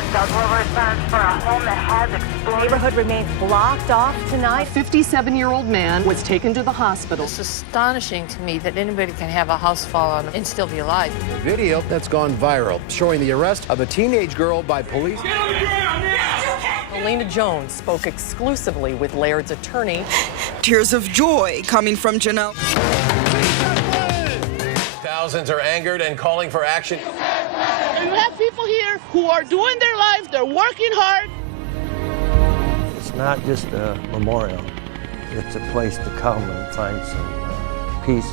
The neighborhood remains blocked off tonight. A 57-year-old man was taken to the hospital. It's astonishing to me that anybody can have a house fall on them and still be alive. A video that's gone viral showing the arrest of a teenage girl by police. Elena Jones spoke exclusively with Laird's attorney. Tears of joy coming from Janelle. Thousands are angered and calling for action. And you have people here who are doing their lives, they're working hard. It's not just a memorial. It's a place to come and find some peace.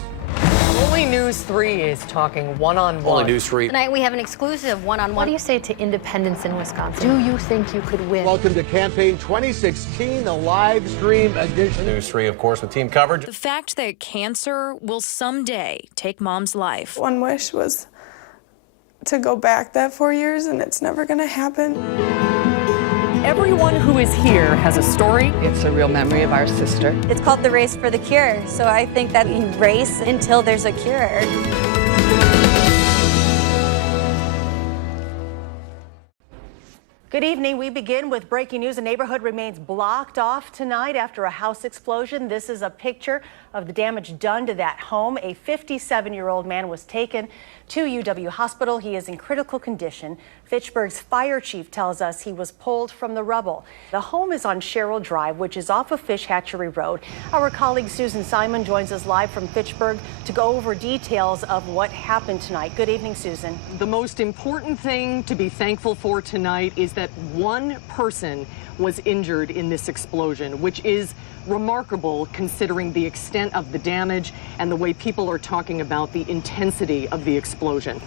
Only News 3 is talking one-on-one. Only News 3. Tonight we have an exclusive one-on-one. What do you say to independence in Wisconsin? Do you think you could win? Welcome to Campaign 2016, the live stream edition. News 3, of course, with team coverage. The fact that cancer will someday take Mom's life. One wish was to go back that 4 years, and it's never going to happen. Everyone who is here has a story. It's a real memory of our sister. It's called the Race for the Cure, so I think that we race until there's a cure. Good evening. We begin with breaking news. A neighborhood remains blocked off tonight after a house explosion. This is a picture of the damage done to that home. A 57-year-old man was taken to UW Hospital. He is in critical condition. Fitchburg's fire chief tells us he was pulled from the rubble. The home is on Sherrill Drive, which is off of Fish Hatchery Road. Our colleague Susan Simon joins us live from Fitchburg to go over details of what happened tonight. Good evening, Susan. The most important thing to be thankful for tonight is that one person was injured in this explosion, which is remarkable considering the extent of the damage and the way people are talking about the intensity of the explosion.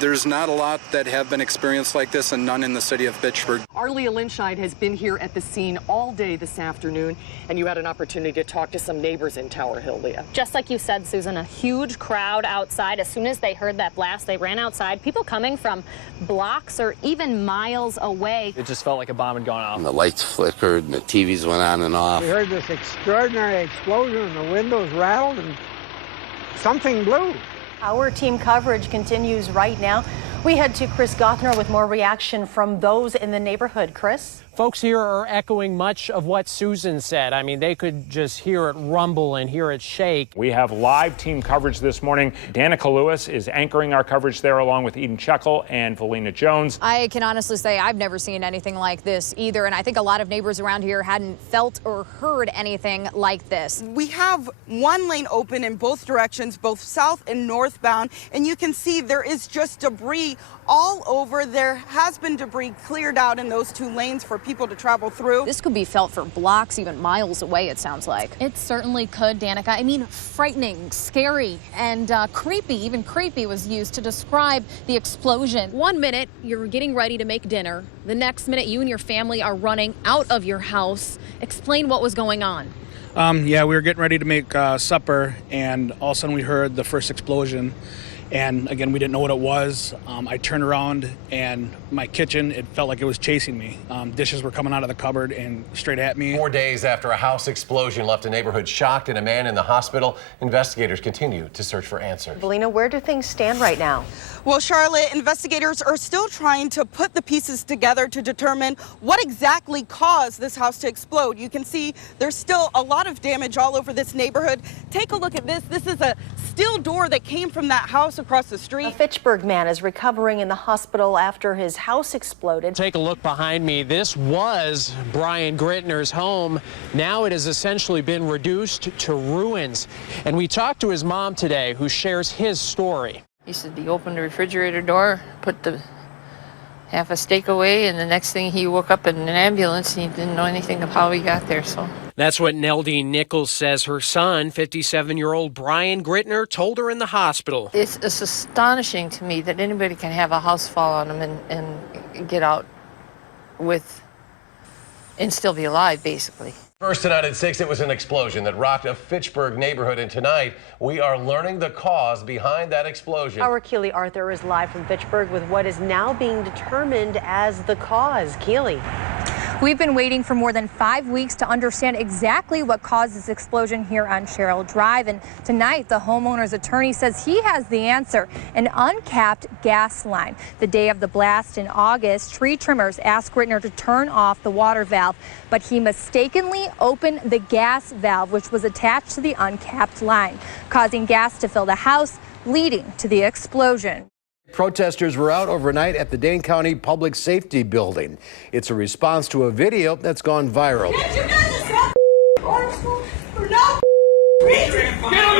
There's not a lot that have been experienced like this, and none in the city of Fitchburg. Arlia Lynchide has been here at the scene all day this afternoon, and you had an opportunity to talk to some neighbors in Tower Hill, Leah. Just like you said, Susan, a huge crowd outside. As soon as they heard that blast, they ran outside. People coming from blocks or even miles away. It just felt like a bomb had gone off. And the lights flickered and the TVs went on and off. We heard this extraordinary explosion and the windows rattled and something blew. Our team coverage continues right now. We head to Chris Gothner with more reaction from those in the neighborhood. Chris? Folks here are echoing much of what Susan said. I mean, they could just hear it rumble and hear it shake. We have live team coverage this morning. Danica Lewis is anchoring our coverage there along with Eden Checkle and Valina Jones. I can honestly say I've never seen anything like this either, and I think a lot of neighbors around here hadn't felt or heard anything like this. We have one lane open in both directions, both south and northbound, and you can see there is just debris all over. There has been debris cleared out in those two lanes for people to travel through. This could be felt for blocks, even miles away, it sounds like. It certainly could, Danica. I mean, frightening, scary, and creepy. Even creepy was used to describe the explosion. 1 minute, you're getting ready to make dinner. The next minute, you and your family are running out of your house. Explain what was going on. Yeah, we were getting ready to make supper, and all of a sudden we heard the first explosion. And again, we didn't know what it was. I turned around, and my kitchen, it felt like it was chasing me. Dishes were coming out of the cupboard and straight at me. 4 days after a house explosion left a neighborhood shocked and a man in the hospital, investigators continue to search for answers. Valina, where do things stand right now? Well, Charlotte, investigators are still trying to put the pieces together to determine what exactly caused this house to explode. You can see there's still a lot of damage all over this neighborhood. Take a look at this. This is a steel door that came from that house across the street. A Fitchburg man is recovering in the hospital after his house exploded. Take a look behind me. This was Brian Grittner's home. Now it has essentially been reduced to ruins. And we talked to his mom today, who shares his story. He said he opened the refrigerator door, put the half a steak away, and the next thing he woke up in an ambulance. He didn't know anything of how he got there. So that's what Neldine Nichols says her son, 57-year-old Brian Grittner, told her in the hospital. It's astonishing to me that anybody can have a house fall on them and get out with and still be alive, basically. First tonight at 6, it was an explosion that rocked a Fitchburg neighborhood, and tonight we are learning the cause behind that explosion. Our Keely Arthur is live from Fitchburg with what is now being determined as the cause. Keely. We've been waiting for more than 5 weeks to understand exactly what caused this explosion here on Sherrill Drive. And tonight, the homeowner's attorney says he has the answer: an uncapped gas line. The day of the blast in August, tree trimmers asked Grittner to turn off the water valve, but he mistakenly opened the gas valve, which was attached to the uncapped line, causing gas to fill the house, leading to the explosion. Protesters were out overnight at the Dane County Public Safety Building. It's a response to a video that's gone viral. Get on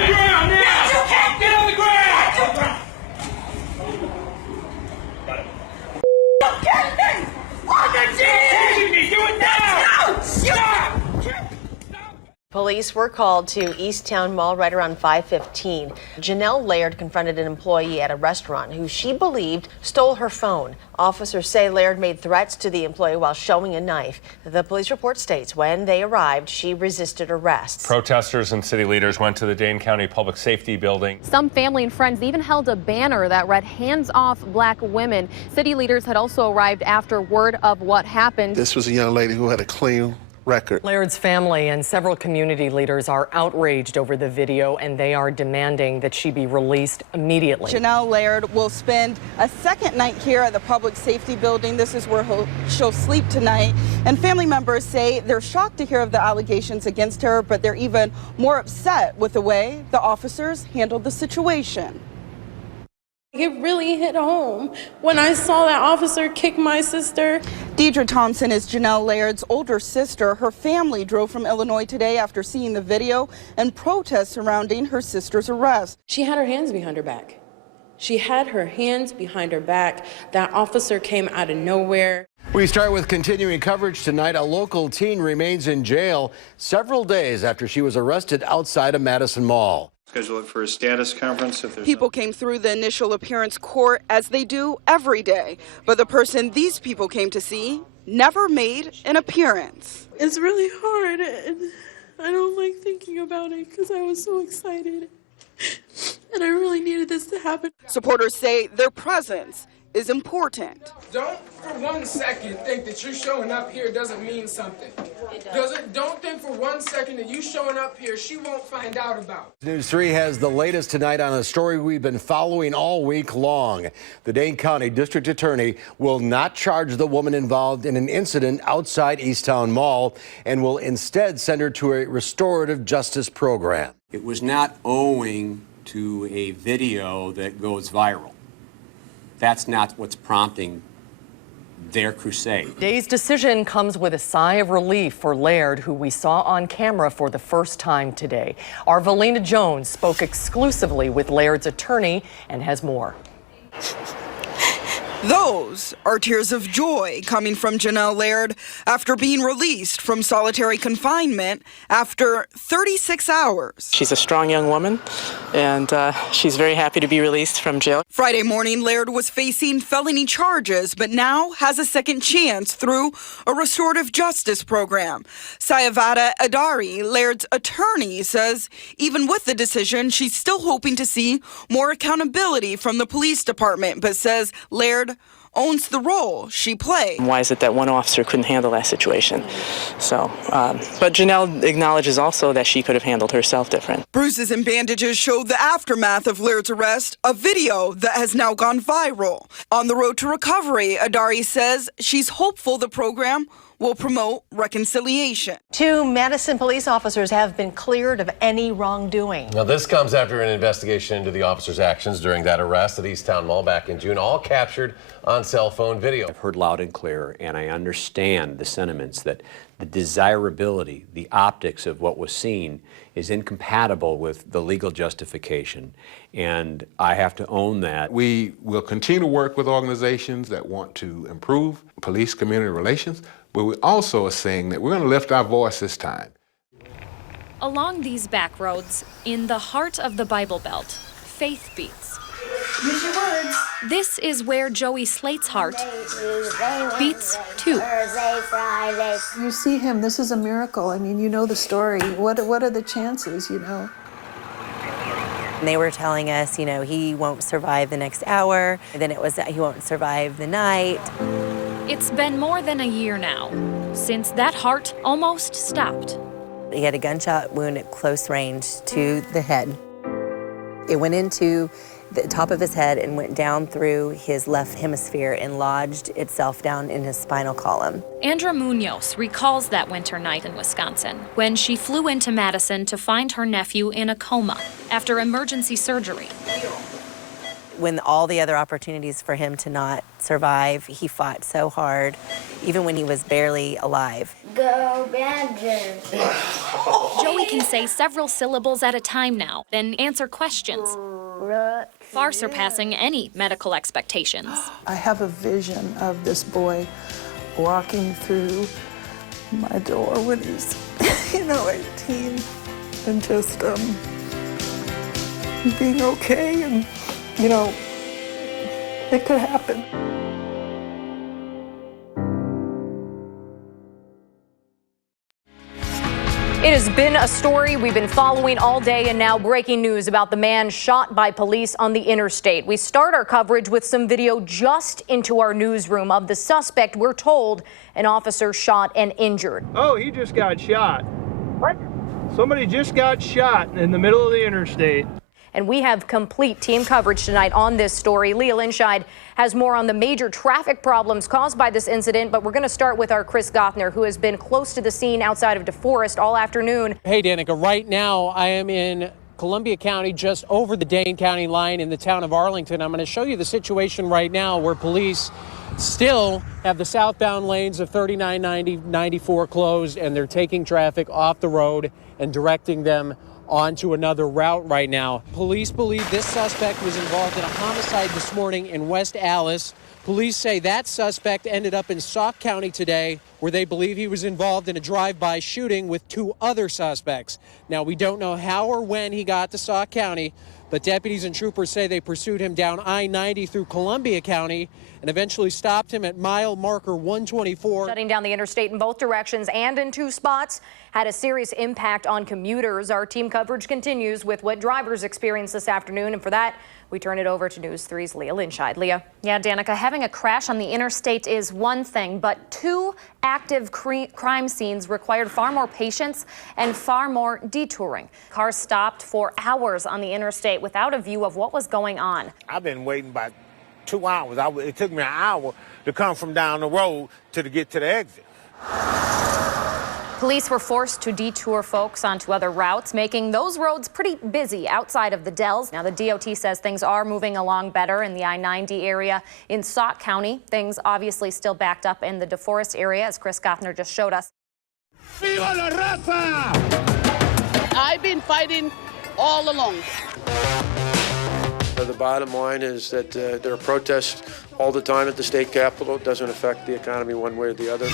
the ground now! You can't get on the ground! Do it now! Stop! Police were called to Easttown Mall right around 5:15. Janelle Laird confronted an employee at a restaurant who she believed stole her phone. Officers say Laird made threats to the employee while showing a knife. The police report states when they arrived, she resisted arrest. Protesters and city leaders went to the Dane County Public Safety Building. Some family and friends even held a banner that read "Hands off black women." City leaders had also arrived after word of what happened. This was a young lady who had a clean record. Laird's family and several community leaders are outraged over the video, and they are demanding that she be released immediately. Janelle Laird will spend a second night here at the Public Safety Building. This is where she'll sleep tonight. And family members say they're shocked to hear of the allegations against her, but they're even more upset with the way the officers handled the situation. It really hit home when I saw that officer kick my sister. Deidre Thompson is Janelle Laird's older sister. Her family drove from Illinois today after seeing the video and protests surrounding her sister's arrest. She had her hands behind her back. She had her hands behind her back. That officer came out of nowhere. We start with continuing coverage tonight. A local teen remains in jail several days after she was arrested outside of Madison Mall. Schedule it for a status conference if there's people came through the initial appearance court as they do every day, but the person these people came to see never made an appearance. It's really hard, and I don't like thinking about it because I was so excited, and I really needed this to happen. Supporters say their presence is important. Don't for 1 second think that you showing up here doesn't mean something. Don't think for 1 second that you showing up here she won't find out about. News 3 has the latest tonight on a story we've been following all week long. The Dane County District Attorney will not charge the woman involved in an incident outside Easttown Mall and will instead send her to a restorative justice program. It was not owing to a video that goes viral. That's not what's prompting their crusade. Today's decision comes with a sigh of relief for Laird, who we saw on camera for the first time today. Our Valina Jones spoke exclusively with Laird's attorney and has more. Those are tears of joy coming from Janelle Laird after being released from solitary confinement after 36 hours. She's a strong young woman, and she's very happy to be released from jail. Friday morning, Laird was facing felony charges, but now has a second chance through a restorative justice program. Sayavata Adari, Laird's attorney, says even with the decision, she's still hoping to see more accountability from the police department, but says Laird owns the role she played. Why is it that one officer couldn't handle that situation? So, but Janelle acknowledges also that she could have handled herself different. Bruises and bandages show the aftermath of Laird's arrest, a video that has now gone viral. On the road to recovery, Adari says she's hopeful the program will promote reconciliation. 2 Madison police officers have been cleared of any wrongdoing. Now, this comes after an investigation into the officers' actions during that arrest at Easttown Mall back in June, all captured on cell phone video. I've heard loud and clear, and I understand the sentiments that the desirability, the optics of what was seen is incompatible with the legal justification, and I have to own that. We will continue to work with organizations that want to improve police-community relations, but we also are saying that we're going to lift our voice this time. Along these back roads, in the heart of the Bible Belt, faith beats. Use your words. This is where Joey Slate's heart beats too. You see him, this is a miracle. I mean, you know the story. What are the chances, you know? They were telling us, you know, he won't survive the next hour. Then it was that he won't survive the night. It's been more than a year now. since that heart almost stopped. He had a gunshot wound at close range to the head. It went into the top of his head and went down through his left hemisphere and lodged itself down in his spinal column. Andra Munoz recalls that winter night in Wisconsin when she flew into Madison to find her nephew in a coma after emergency surgery. When all the other opportunities for him to not survive, he fought so hard, even when he was barely alive. Go Badgers! Joey can say several syllables at a time now, then answer questions, far surpassing any medical expectations. I have a vision of this boy walking through my door when he's, 18, and just being okay, and it could happen. It has been a story we've been following all day, and now breaking news about the man shot by police on the interstate. We start our coverage with some video just into our newsroom of the suspect we're told an officer shot and injured. Oh, he just got shot. What? Somebody just got shot in the middle of the interstate. And we have complete team coverage tonight on this story. Leah Linscheid has more on the major traffic problems caused by this incident, but we're going to start with our Chris Gothner, who has been close to the scene outside of DeForest all afternoon. Hey, Danica, right now I am in Columbia County, just over the Dane County line in the town of Arlington. I'm going to show you the situation right now where police still have the southbound lanes of 39, 90, 94 closed, and they're taking traffic off the road and directing them onto another route right now. Police believe this suspect was involved in a homicide this morning in West Allis. Police say that suspect ended up in Sauk County today, where they believe he was involved in a drive-by shooting with 2 other suspects. Now, we don't know how or when he got to Sauk County, but deputies and troopers say they pursued him down I-90 through Columbia County and eventually stopped him at mile marker 124. Shutting down the interstate in both directions and in 2 spots had a serious impact on commuters. Our team coverage continues with what drivers experienced this afternoon, and for that, we turn it over to News 3's Leah Linscheid. Leah. Yeah, Danica, having a crash on the interstate is one thing, but 2 active crime scenes required far more patience and far more detouring. Cars stopped for hours on the interstate without a view of what was going on. I've been waiting about 2 hours. It took me an hour to come from down the road to get to the exit. Police were forced to detour folks onto other routes, making those roads pretty busy outside of the Dells. Now, the DOT says things are moving along better in the I-90 area in Sauk County. Things obviously still backed up in the DeForest area, as Chris Gothner just showed us. Viva la raza! I've been fighting all along. The bottom line is that there are protests all the time at the state capitol. It doesn't affect the economy one way or the other.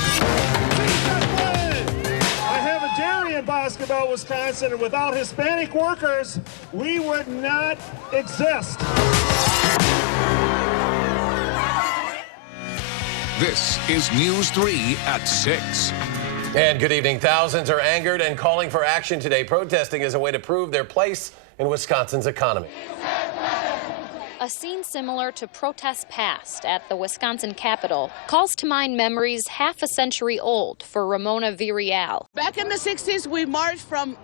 In basketball, Wisconsin, and without Hispanic workers, we would not exist. This is News 3 at 6. And good evening. Thousands are angered and calling for action today, protesting as a way to prove their place in Wisconsin's economy. A scene similar to protests past at the Wisconsin Capitol calls to mind memories half a century old for Ramona Villarreal. Back in the 60s, we marched from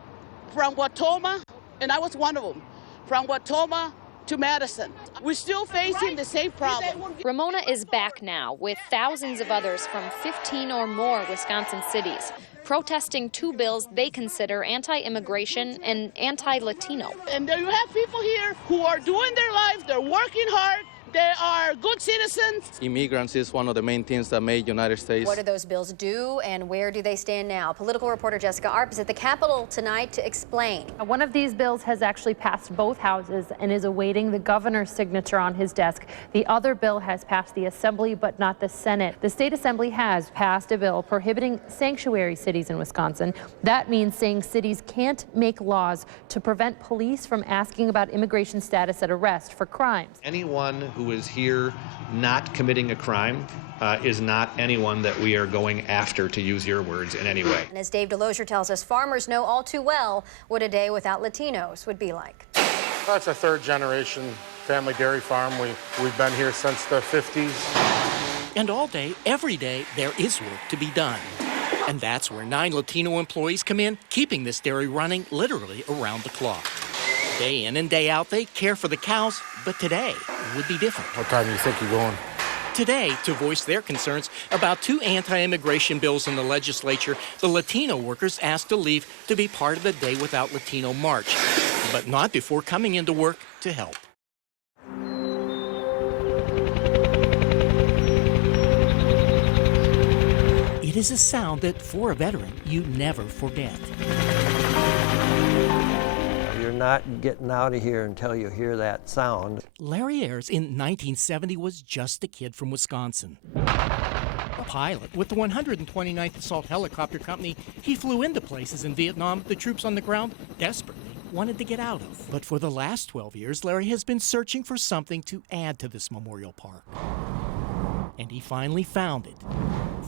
Watoma, and I was one of them, from Watoma to Madison. We're still facing the same problem. Ramona is back now with thousands of others from 15 or more Wisconsin cities, protesting 2 bills they consider anti-immigration and anti-Latino. And there you have people here who are doing their lives, they're working hard, they are good citizens. Immigrants is one of the main things that made United States. What do those bills do, and where do they stand now? Political reporter Jessica Arp is at the Capitol tonight to explain. One of these bills has actually passed both houses and is awaiting the governor's signature on his desk. The other bill has passed the Assembly, but not the Senate. The state Assembly has passed a bill prohibiting sanctuary cities in Wisconsin. That means saying cities can't make laws to prevent police from asking about immigration status at arrest for crimes. Anyone who is here not committing a crime is not anyone that we are going after, to use your words, in any way. And as Dave DeLosier tells us, farmers know all too well what a day without Latinos would be like. That's a 3rd-generation family dairy farm. We've been here since the 50s. And all day, every day, there is work to be done. And that's where 9 Latino employees come in, keeping this dairy running literally around the clock. Day in and day out, they care for the cows, but today would be different. What time do you think you're going? Today, to voice their concerns about 2 anti-immigration bills in the legislature, the Latino workers asked to leave to be part of the Day Without Latino March, but not before coming into work to help. It is a sound that, for a veteran, you never forget. You're not getting out of here until you hear that sound. Larry Ayers in 1970 was just a kid from Wisconsin. A pilot with the 129th Assault Helicopter Company, he flew into places in Vietnam the troops on the ground desperately wanted to get out of. But for the last 12 years, Larry has been searching for something to add to this memorial park. And he finally found it.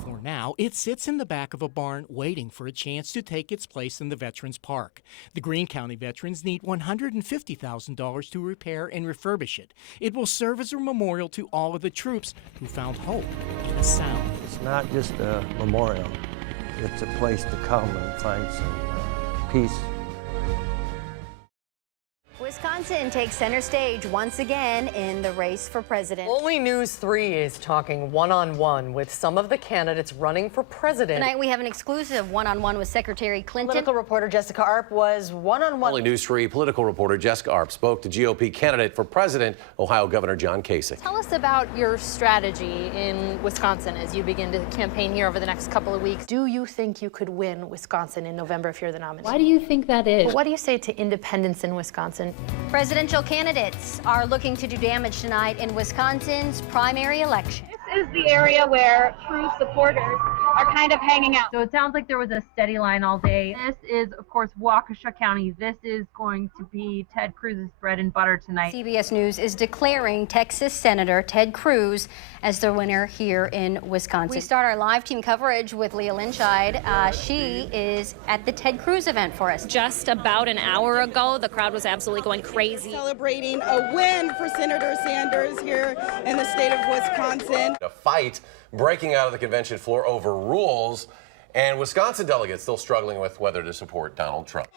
For now, it sits in the back of a barn waiting for a chance to take its place in the Veterans Park. The Greene County veterans need $150,000 to repair and refurbish it. It will serve as a memorial to all of the troops who found hope in a sound. It's not just a memorial. It's a place to come and find some peace. Wisconsin takes center stage once again in the race for president. Only News 3 is talking one-on-one with some of the candidates running for president. Tonight we have an exclusive one-on-one with Secretary Clinton. Political reporter Jessica Arp was one-on-one. Only News 3 political reporter Jessica Arp spoke to GOP candidate for president, Ohio Governor John Kasich. Tell us about your strategy in Wisconsin as you begin to campaign here over the next couple of weeks. Do you think you could win Wisconsin in November if you're the nominee? Why do you think that is? What do you say to independents in Wisconsin? Presidential candidates are looking to do damage tonight in Wisconsin's primary election. This is the area where true supporters are kind of hanging out. So it sounds like there was a steady line all day. This is, of course, Waukesha County. This is going to be Ted Cruz's bread and butter tonight. CBS News is declaring Texas Senator Ted Cruz as the winner here in Wisconsin. We start our live team coverage with Leah Lynchide. She is at the Ted Cruz event for us. Just about an hour ago, the crowd was absolutely going crazy. Celebrating a win for Senator Sanders here in the state of Wisconsin. A fight breaking out of the convention floor over rules, and Wisconsin delegates still struggling with whether to support Donald Trump.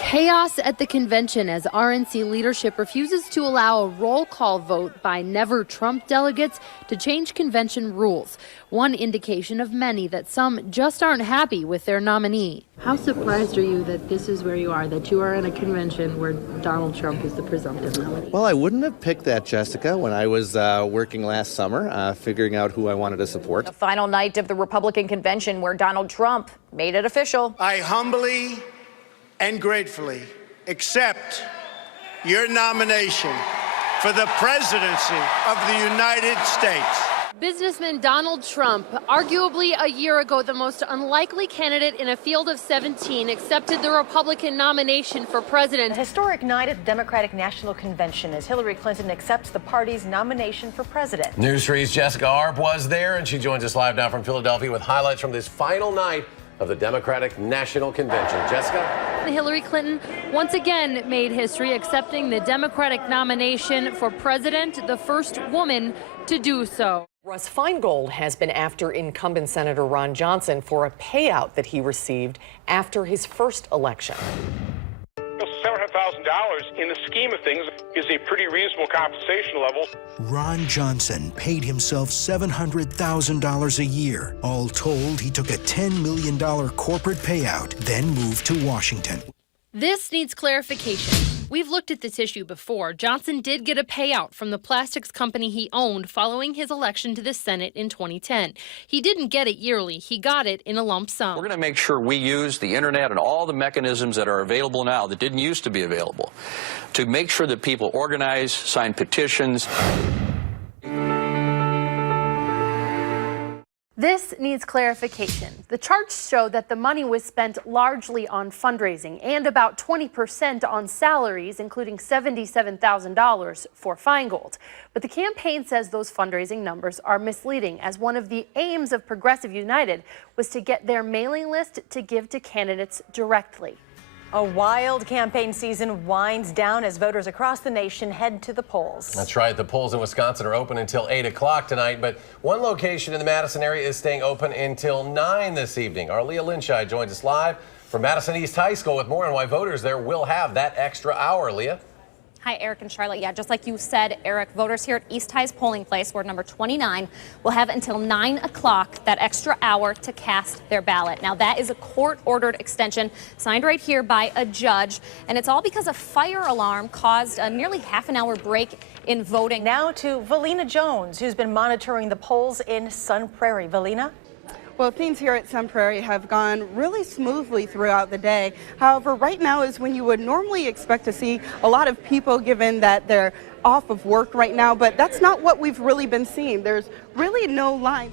Chaos at the convention as RNC leadership refuses to allow a roll call vote by Never Trump delegates to change convention rules. One indication of many that some just aren't happy with their nominee. How surprised are you that this is where you are, that you are in a convention where Donald Trump is the presumptive nominee? Well, I wouldn't have picked that, Jessica, when I was working last summer, figuring out who I wanted to support. The final night of the Republican convention where Donald Trump made it official. I humbly and gratefully accept your nomination for the presidency of the United States. Businessman Donald Trump, arguably a year ago the most unlikely candidate in a field of 17, accepted the Republican nomination for president. A historic night at the Democratic National Convention as Hillary Clinton accepts the party's nomination for president. News 3's Jessica Arp was there, and she joins us live now from Philadelphia with highlights from this final night of the Democratic National Convention. Jessica? Hillary Clinton once again made history, accepting the Democratic nomination for president, the first woman to do so. Russ Feingold has been after incumbent Senator Ron Johnson for a payout that he received after his first election. $700,000 in the scheme of things is a pretty reasonable compensation level. Ron Johnson paid himself $700,000 a year. All told, he took a $10 million corporate payout, then moved to Washington. This needs clarification. We've looked at this issue before. Johnson did get a payout from the plastics company he owned following his election to the Senate in 2010. He didn't get it yearly. He got it in a lump sum. We're going to make sure we use the internet and all the mechanisms that are available now that didn't used to be available to make sure that people organize, sign petitions. This needs clarification. The charts show that the money was spent largely on fundraising and about 20% on salaries, including $77,000 for Feingold. But the campaign says those fundraising numbers are misleading, as one of the aims of Progressive United was to get their mailing list to give to candidates directly. A wild campaign season winds down as voters across the nation head to the polls. That's right. The polls in Wisconsin are open until 8 o'clock tonight, but one location in the Madison area is staying open until 9 this evening. Our Leah Linshai joins us live from Madison East High School with more on why voters there will have that extra hour. Leah? Hi, Eric and Charlotte. Yeah, just like you said, Eric, voters here at East High's polling place, ward number 29, will have until 9 o'clock, that extra hour, to cast their ballot. Now, that is a court-ordered extension signed right here by a judge, and it's all because a fire alarm caused a nearly half-an-hour break in voting. Now to Valina Jones, who's been monitoring the polls in Sun Prairie. Valina? Well, things here at Sun Prairie have gone really smoothly throughout the day. However, right now is when you would normally expect to see a lot of people, given that they're off of work right now, but that's not what we've really been seeing. There's really no line.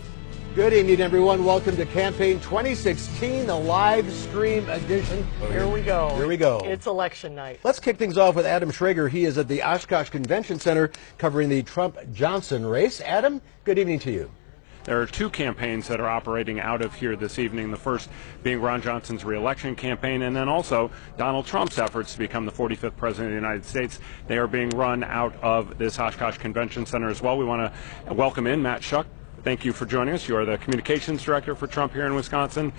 Good evening, everyone. Welcome to Campaign 2016, the live stream edition. Here we go. Here we go. It's election night. Let's kick things off with Adam Schrager. He is at the Oshkosh Convention Center covering the Trump-Johnson race. Adam, good evening to you. There are two campaigns that are operating out of here this evening, the first being Ron Johnson's re-election campaign, and then also Donald Trump's efforts to become the 45th president of the United States. They are being run out of this Oshkosh Convention Center as well. We want to welcome in Matt Schuck. Thank you for joining us. You are the communications director for Trump here in Wisconsin.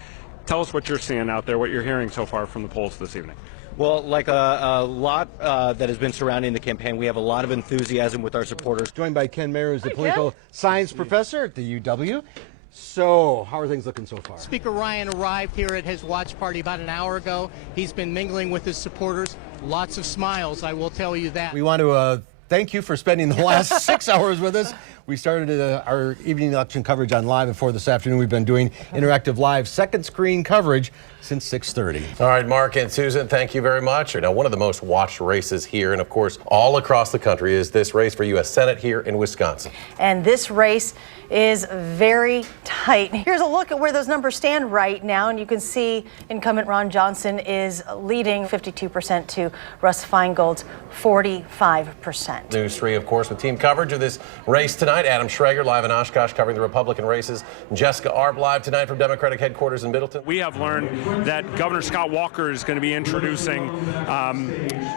Tell us what you're seeing out there, what you're hearing so far from the polls this evening. Well, like a lot that has been surrounding the campaign, we have a lot of enthusiasm with our supporters. Joined by Ken Murrows, the political science professor at the UW. So, how are things looking so far? Speaker Ryan arrived here at his watch party about an hour ago. He's been mingling with his supporters. Lots of smiles, I will tell you that. We want to thank you for spending the last 6 hours with us. We started our evening election coverage on Live before this afternoon. We've been doing interactive live second screen coverage since 6:30. All right, Mark and Susan, thank you very much. Now, one of the most watched races here, and of course, all across the country, is this race for U.S. Senate here in Wisconsin. And this race is very tight. Here's a look at where those numbers stand right now, and you can see incumbent Ron Johnson is leading 52% to Russ Feingold's 45%. News 3, of course, with team coverage of this race tonight. Adam Schrager live in Oshkosh covering the Republican races. Jessica Arp live tonight from Democratic headquarters in Middleton. We have learned that Governor Scott Walker is going to be introducing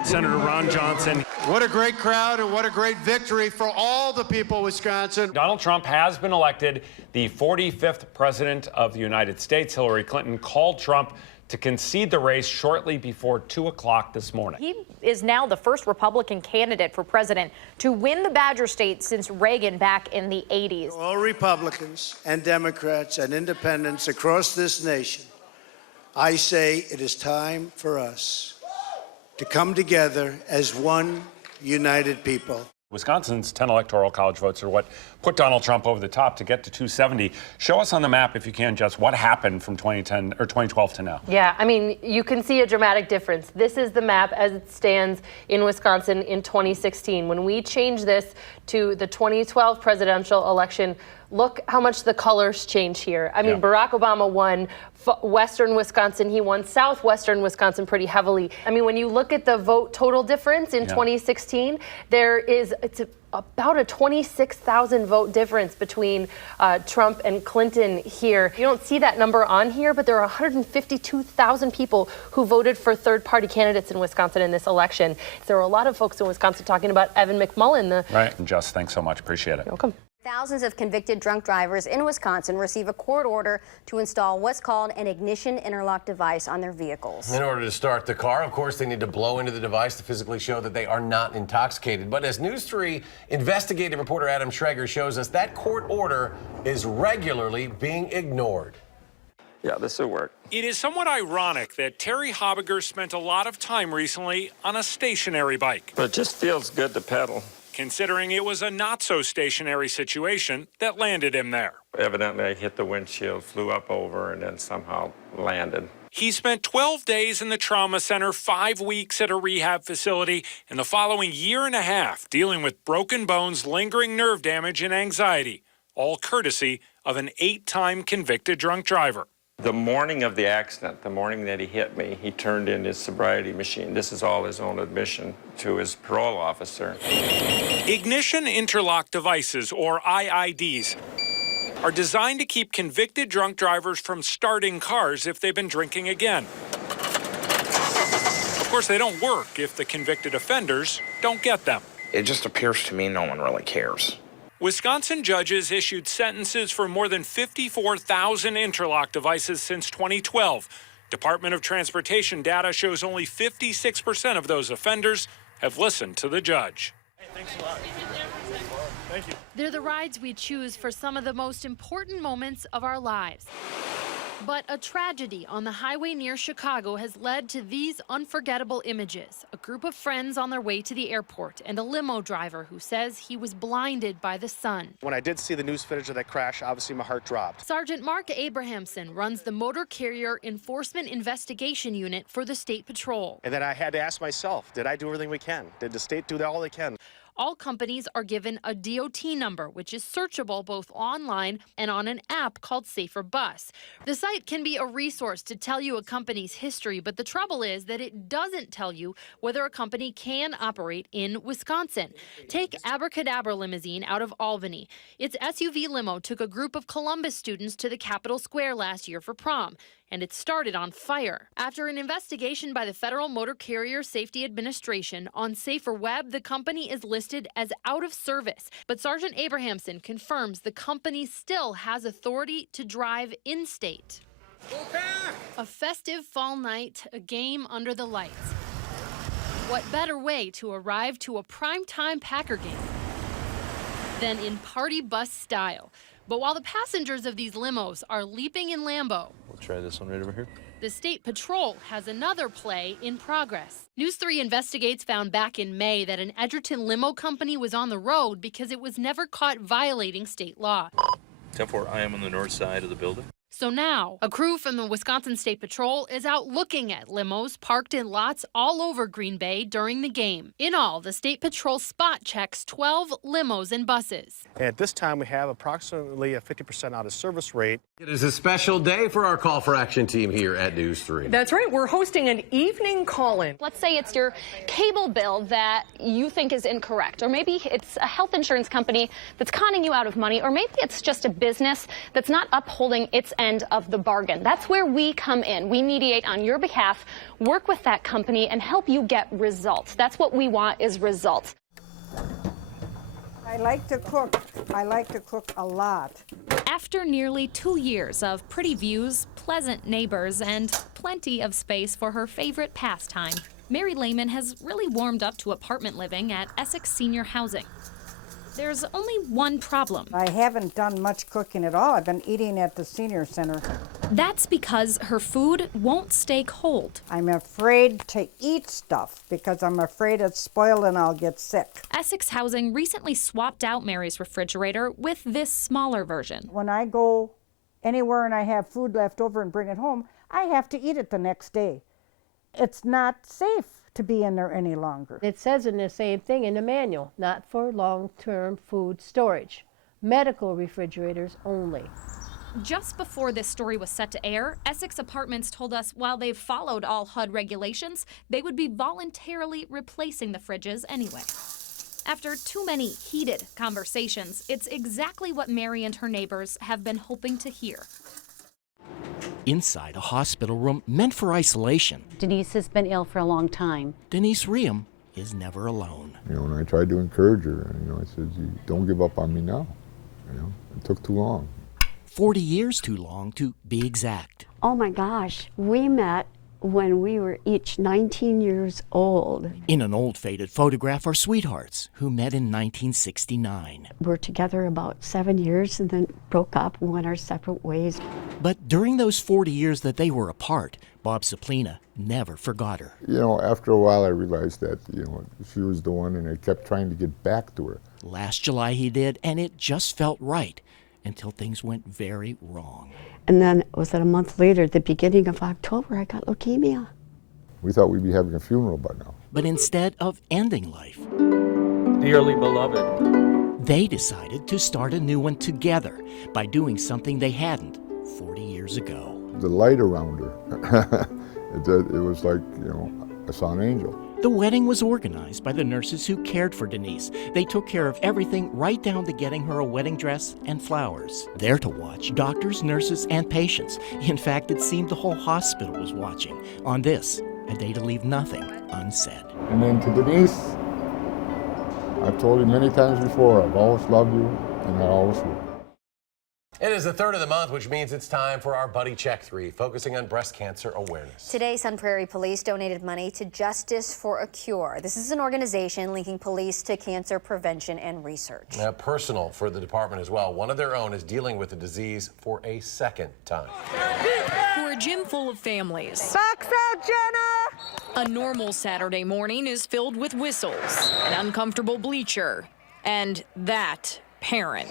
Senator Ron Johnson. What a great crowd and what a great victory for all the people of Wisconsin. Donald Trump has been elected the 45th president of the United States. Hillary Clinton called Trump to concede the race shortly before 2 o'clock this morning. He is now the first Republican candidate for president to win the Badger State since Reagan back in the 80s. All Republicans and Democrats and independents across this nation, I say it is time for us to come together as one united people. Wisconsin's 10 electoral college votes are what put Donald Trump over the top to get to 270. Show us on the map, if you can, Jess, what happened from 2010 or 2012 to now. Yeah, I mean, you can see a dramatic difference. This is the map as it stands in Wisconsin in 2016. When we change this to the 2012 presidential election, look how much the colors change here. I mean, Barack Obama won Western Wisconsin. He won Southwestern Wisconsin pretty heavily. I mean, when you look at the vote total difference in 2016, it's about a 26,000 vote difference between Trump and Clinton here. You don't see that number on here, but there are 152,000 people who voted for third-party candidates in Wisconsin in this election. There were a lot of folks in Wisconsin talking about Evan McMullin. Right. Jess, thanks so much. Appreciate it. You're welcome. Thousands of convicted drunk drivers in Wisconsin receive a court order to install what's called an ignition interlock device on their vehicles. In order to start the car, of course, they need to blow into the device to physically show that they are not intoxicated. But as News 3 investigative reporter Adam Schrager shows us, that court order is regularly being ignored. Yeah, this will work. It is somewhat ironic that Terry Hobiger spent a lot of time recently on a stationary bike. But it just feels good to pedal, considering it was a not-so-stationary situation that landed him there. Evidently, I hit the windshield, flew up over, and then somehow landed. He spent 12 days in the trauma center, 5 weeks at a rehab facility, and the following year and a half dealing with broken bones, lingering nerve damage, and anxiety, all courtesy of an 8-time convicted drunk driver. The morning of the accident, the morning that he hit me, he turned in his sobriety machine. This is all his own admission to his parole officer. Ignition interlock devices, or IIDs, are designed to keep convicted drunk drivers from starting cars if they've been drinking again. course, they don't work if the convicted offenders don't get them. It just appears to me no one really cares. Wisconsin judges issued sentences for more than 54,000 interlock devices since 2012. Department of Transportation data shows only 56% of those offenders have listened to the judge. Hey, thanks a lot. Thank you. They're the rides we choose for some of the most important moments of our lives. But a tragedy on the highway near Chicago has led to these unforgettable images. A group of friends on their way to the airport and a limo driver who says he was blinded by the sun. When I did see the news footage of that crash, obviously my heart dropped. Sergeant Mark Abrahamson runs the Motor Carrier Enforcement Investigation Unit for the State Patrol. And then I had to ask myself, did I do everything we can? Did the state do all they can? All companies are given a DOT number, which is searchable both online and on an app called Safer Bus. The site can be a resource to tell you a company's history, but the trouble is that it doesn't tell you whether a company can operate in Wisconsin. Take Abracadabra Limousine out of Albany. Its SUV limo took a group of Columbus students to the Capitol Square last year for prom, and it started on fire. After an investigation by the Federal Motor Carrier Safety Administration on SaferWeb, the company is listed as out of service. But Sergeant Abrahamson confirms the company still has authority to drive in-state. A festive fall night, a game under the lights. What better way to arrive to a primetime Packer game than in party bus style? But while the passengers of these limos are leaping in Lambeau, we'll try this one right over here. The State Patrol has another play in progress. News 3 Investigates found back in May that an Edgerton limo company was on the road because it was never caught violating state law. 10-4, I am on the north side of the building. So now, a crew from the Wisconsin State Patrol is out looking at limos parked in lots all over Green Bay during the game. In all, the State Patrol spot checks 12 limos and buses. At this time, we have approximately a 50% out of service rate. It is a special day for our Call for Action team here at News 3. That's right. We're hosting an evening call-in. Let's say it's your cable bill that you think is incorrect, or maybe it's a health insurance company that's conning you out of money, or maybe it's just a business that's not upholding its end of the bargain. That's where we come in. We mediate on your behalf, work with that company, and help you get results. That's what we want, is results. I like to cook. I like to cook a lot. After nearly 2 years of pretty views, pleasant neighbors, and plenty of space for her favorite pastime, Mary Lehman has really warmed up to apartment living at Essex Senior Housing. There's only one problem. I haven't done much cooking at all. I've been eating at the senior center. That's because her food won't stay cold. I'm afraid to eat stuff because I'm afraid it's spoiled and I'll get sick. Essex Housing recently swapped out Mary's refrigerator with this smaller version. When I go anywhere and I have food left over and bring it home, I have to eat it the next day. It's not safe to be in there any longer. It says in the same thing in the manual, not for long-term food storage. Medical refrigerators only. Just before this story was set to air, Essex Apartments told us while they've followed all HUD regulations, they would be voluntarily replacing the fridges anyway. After too many heated conversations, it's exactly what Mary and her neighbors have been hoping to hear. Inside a hospital room meant for isolation, Denise has been ill for a long time. Denise Riem is never alone. You know, and I tried to encourage her, you know, I said, don't give up on me now. You know, it took too long. 40 years too long, to be exact. Oh my gosh, we met when we were each 19 years old. In an old faded photograph are sweethearts who met in 1969. We're together about 7 years and then broke up and went our separate ways. But during those 40 years that they were apart, Bob Saplina never forgot her. You know, after a while I realized that, you know, she was the one and I kept trying to get back to her. Last July he did, and it just felt right until things went very wrong. And then, was it a month later, the beginning of October, I got leukemia. We thought we'd be having a funeral by now. But instead of ending life, dearly beloved, they decided to start a new one together by doing something they hadn't 40 years ago. The light around her, it was like, you know, I saw an angel. The wedding was organized by the nurses who cared for Denise. They took care of everything right down to getting her a wedding dress and flowers. There to watch, doctors, nurses, and patients. In fact, it seemed the whole hospital was watching on this, a day to leave nothing unsaid. And then to Denise, I've told you many times before, I've always loved you, and I always will. It is the 3rd of the month, which means it's time for our Buddy Check 3, focusing on breast cancer awareness. Today, Sun Prairie Police donated money to Justice for a Cure. This is an organization linking police to cancer prevention and research. Personal for the department as well. One of their own is dealing with the disease for a second time. For a gym full of families, box out, Jenna! A normal Saturday morning is filled with whistles, an uncomfortable bleacher, and that parent.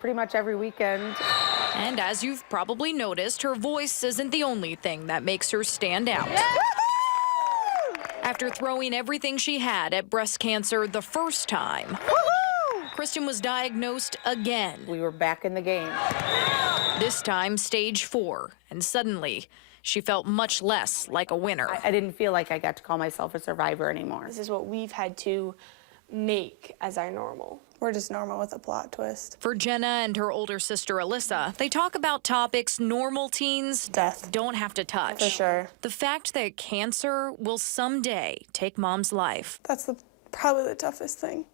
Pretty much every weekend. And as you've probably noticed, her voice isn't the only thing that makes her stand out. After throwing everything she had at breast cancer the first time, Kristen was diagnosed again. We were back in the game. This time, stage 4, and suddenly, she felt much less like a winner. I didn't feel like I got to call myself a survivor anymore. This is what we've had to make as our normal. We're just normal with a plot twist. For Jenna and her older sister Alyssa, they talk about topics normal teens don't have to touch. For sure. The fact that cancer will someday take Mom's life. That's probably the toughest thing,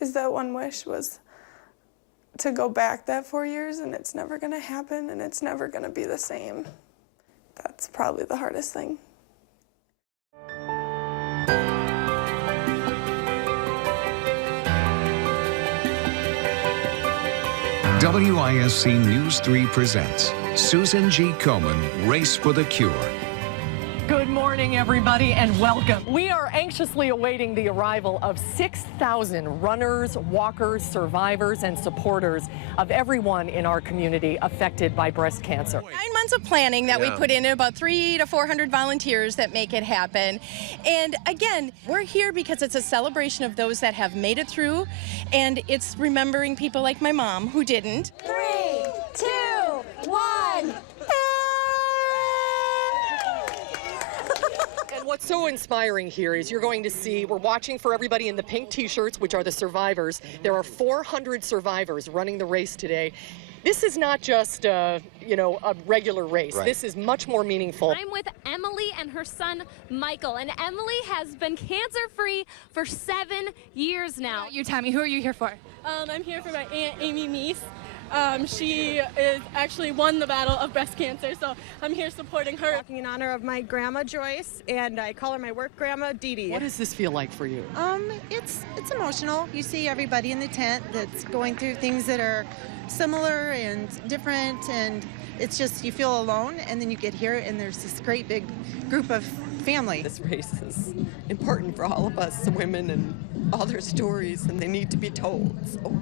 is that one wish was to go back that 4 years, and it's never gonna happen, and it's never gonna be the same. That's probably the hardest thing. WISC News 3 presents Susan G. Komen, Race for the Cure. Good morning, everybody, and welcome. We are anxiously awaiting the arrival of 6,000 runners, walkers, survivors, and supporters of everyone in our community affected by breast cancer. 9 months of planning that we put in, about 300 to 400 volunteers that make it happen. And again, we're here because it's a celebration of those that have made it through, and it's remembering people like my mom who didn't. 3, 2, 1. And what's so inspiring here is you're going to see, we're watching for everybody in the pink t-shirts, which are the survivors. There are 400 survivors running the race today. This is not just, a regular race. Right. This is much more meaningful. I'm with Emily and her son, Michael. And Emily has been cancer-free for 7 years now. You tell me, who are you here for? I'm here for my Aunt Amy Meese. She is actually won the battle of breast cancer, so I'm here supporting her. Walking in honor of my grandma Joyce, and I call her my work grandma Dee Dee. What does this feel like for you? It's emotional. You see everybody in the tent that's going through things that are similar and different, and it's just you feel alone, and then you get here and there's this great big group of family. This race is important for all of us women and all their stories, and they need to be told. So.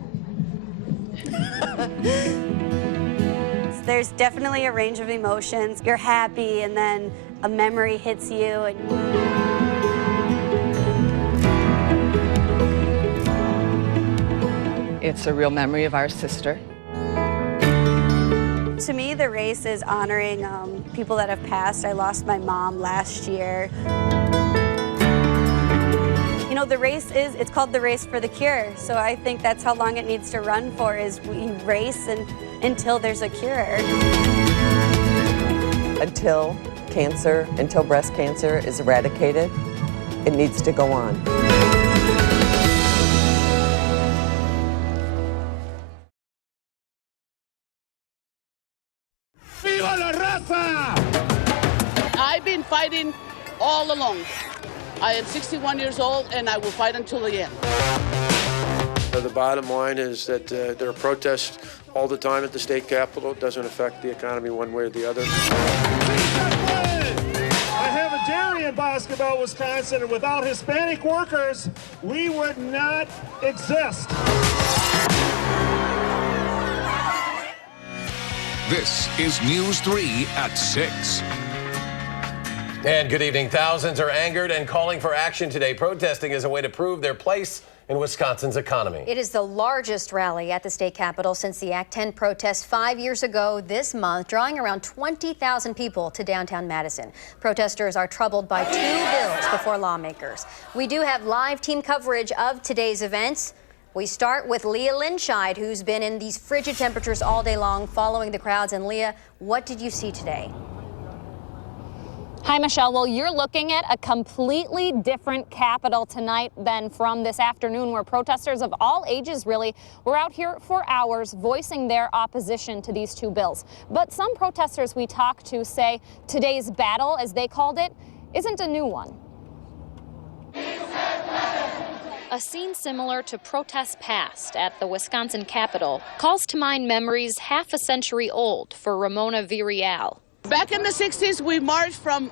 There's definitely a range of emotions. You're happy, and then a memory hits you. It's a real memory of our sister. To me, the race is honoring people that have passed. I lost my mom last year. You know, the race it's called the Race for the Cure. So I think that's how long it needs to run for, is we race until there's a cure. Until breast cancer is eradicated, it needs to go on. ¡Viva la raza! I've been fighting all along. I am 61 years old, and I will fight until the end. The bottom line is that there are protests all the time at the state capitol. It doesn't affect the economy one way or the other. I have a dairy in Basketball, Wisconsin, and without Hispanic workers, we would not exist. This is News 3 at 6. And good evening. Thousands are angered and calling for action today, protesting as a way to prove their place in Wisconsin's economy. It is the largest rally at the state capitol since the Act 10 protests 5 years ago this month, drawing around 20,000 people to downtown Madison. Protesters are troubled by 2 bills before lawmakers. We do have live team coverage of today's events. We start with Leah Linscheid, who's been in these frigid temperatures all day long following the crowds. And Leah, what did you see today? Hi, Michelle. Well, you're looking at a completely different Capitol tonight than from this afternoon, where protesters of all ages really were out here for hours voicing their opposition to these two bills. But some protesters we talked to say today's battle, as they called it, isn't a new one. A scene similar to protests past at the Wisconsin Capitol calls to mind memories half a century old for Ramona Villarreal. Back in the 60s, we marched from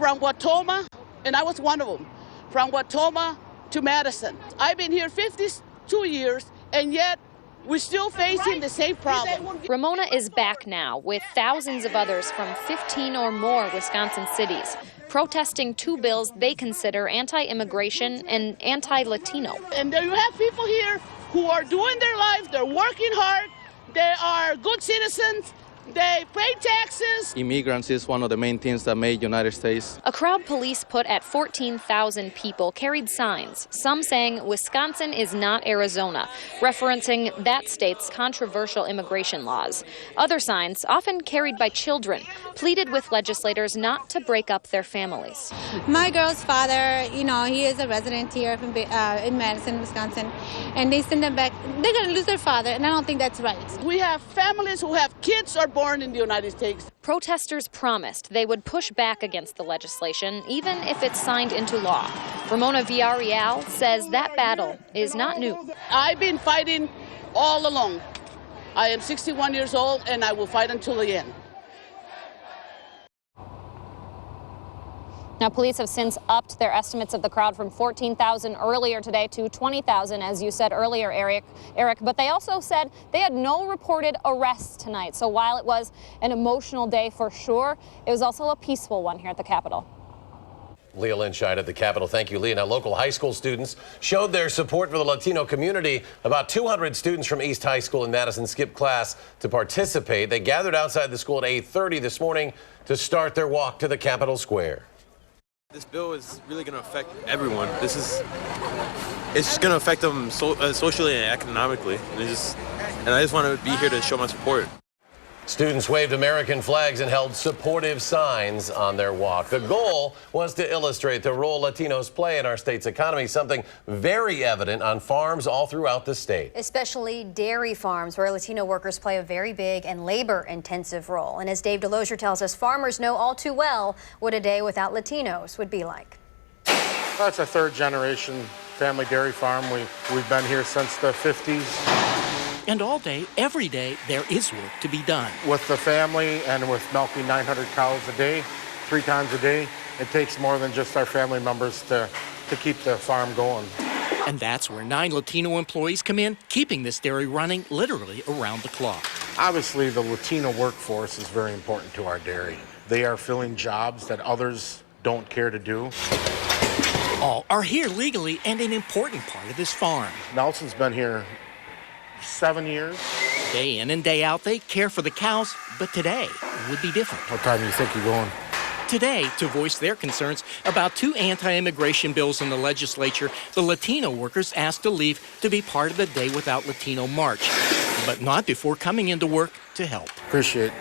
Watoma, and I was one of them, from Watoma to Madison. I've been here 52 years, and yet we're still facing the same problem. Ramona is back now with thousands of others from 15 or more Wisconsin cities, protesting two bills they consider anti-immigration and anti-Latino. And there you have people here who are doing their lives, they're working hard, they are good citizens, they pay taxes. Immigrants is one of the main things that made United States. A crowd police put at 14,000 people carried signs, some saying Wisconsin is not Arizona, referencing that state's controversial immigration laws. Other signs, often carried by children, pleaded with legislators not to break up their families. My girl's father, he is a resident here in Madison, Wisconsin, and they send them back. They're going to lose their father, and I don't think that's right. We have families who have kids are born in the United States. Protesters promised they would push back against the legislation, even if it's signed into law. Ramona Villarreal says that battle is not new. I've been fighting all along. I am 61 years old, and I will fight until the end. Now, police have since upped their estimates of the crowd from 14,000 earlier today to 20,000, as you said earlier, Eric. But they also said they had no reported arrests tonight. So while it was an emotional day for sure, it was also a peaceful one here at the Capitol. Leah Lynchide at the Capitol. Thank you, Leah. Now, local high school students showed their support for the Latino community. About 200 students from East High School in Madison skipped class to participate. They gathered outside the school at 8:30 this morning to start their walk to the Capitol Square. This bill is really going to affect everyone. It's just going to affect them socially and economically. And I just want to be here to show my support. Students waved American flags and held supportive signs on their walk. The goal was to illustrate the role Latinos play in our state's economy, something very evident on farms all throughout the state. Especially dairy farms, where Latino workers play a very big and labor-intensive role. And as Dave DeLozier tells us, farmers know all too well what a day without Latinos would be like. That's a third-generation family dairy farm. We've been here since the 50s. And all day, every day, there is work to be done. With the family and with milking 900 cows a day, 3 times a day, it takes more than just our family members to keep the farm going. And that's where 9 Latino employees come in, keeping this dairy running literally around the clock. Obviously, the Latino workforce is very important to our dairy. They are filling jobs that others don't care to do. All are here legally and an important part of this farm. Nelson's been here 7 years. Day in and day out, they care for the cows, but today would be different. What time do you think you're going? Today, to voice their concerns about 2 anti-immigration bills in the legislature, the Latino workers asked to leave to be part of the Day Without Latino March, but not before coming into work to help. Appreciate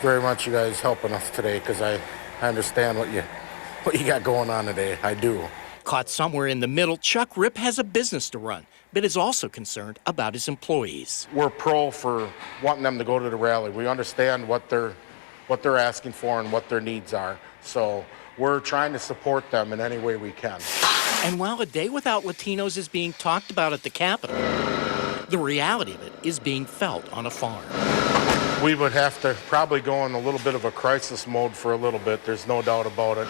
very much you guys helping us today, because I understand what you got going on today. I do. Caught somewhere in the middle, Chuck Ripp has a business to run, but is also concerned about his employees. We're pro for wanting them to go to the rally. We understand what they're asking for and what their needs are. So we're trying to support them in any way we can. And while a day without Latinos is being talked about at the Capitol, the reality of it is being felt on a farm. We would have to probably go in a little bit of a crisis mode for a little bit. There's no doubt about it.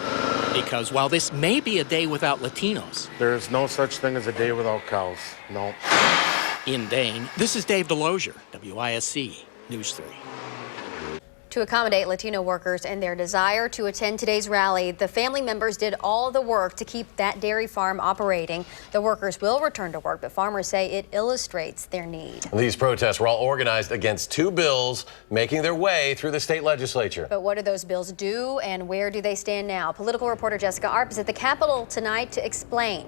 Because while this may be a day without Latinos, there's no such thing as a day without cows. No. In Dane, this is Dave DeLozier, WISC News 3. To accommodate Latino workers and their desire to attend today's rally, the family members did all the work to keep that dairy farm operating. The workers will return to work, but farmers say it illustrates their need. These protests were all organized against 2 bills making their way through the state legislature. But what do those bills do, and where do they stand now? Political reporter Jessica Arp is at the Capitol tonight to explain.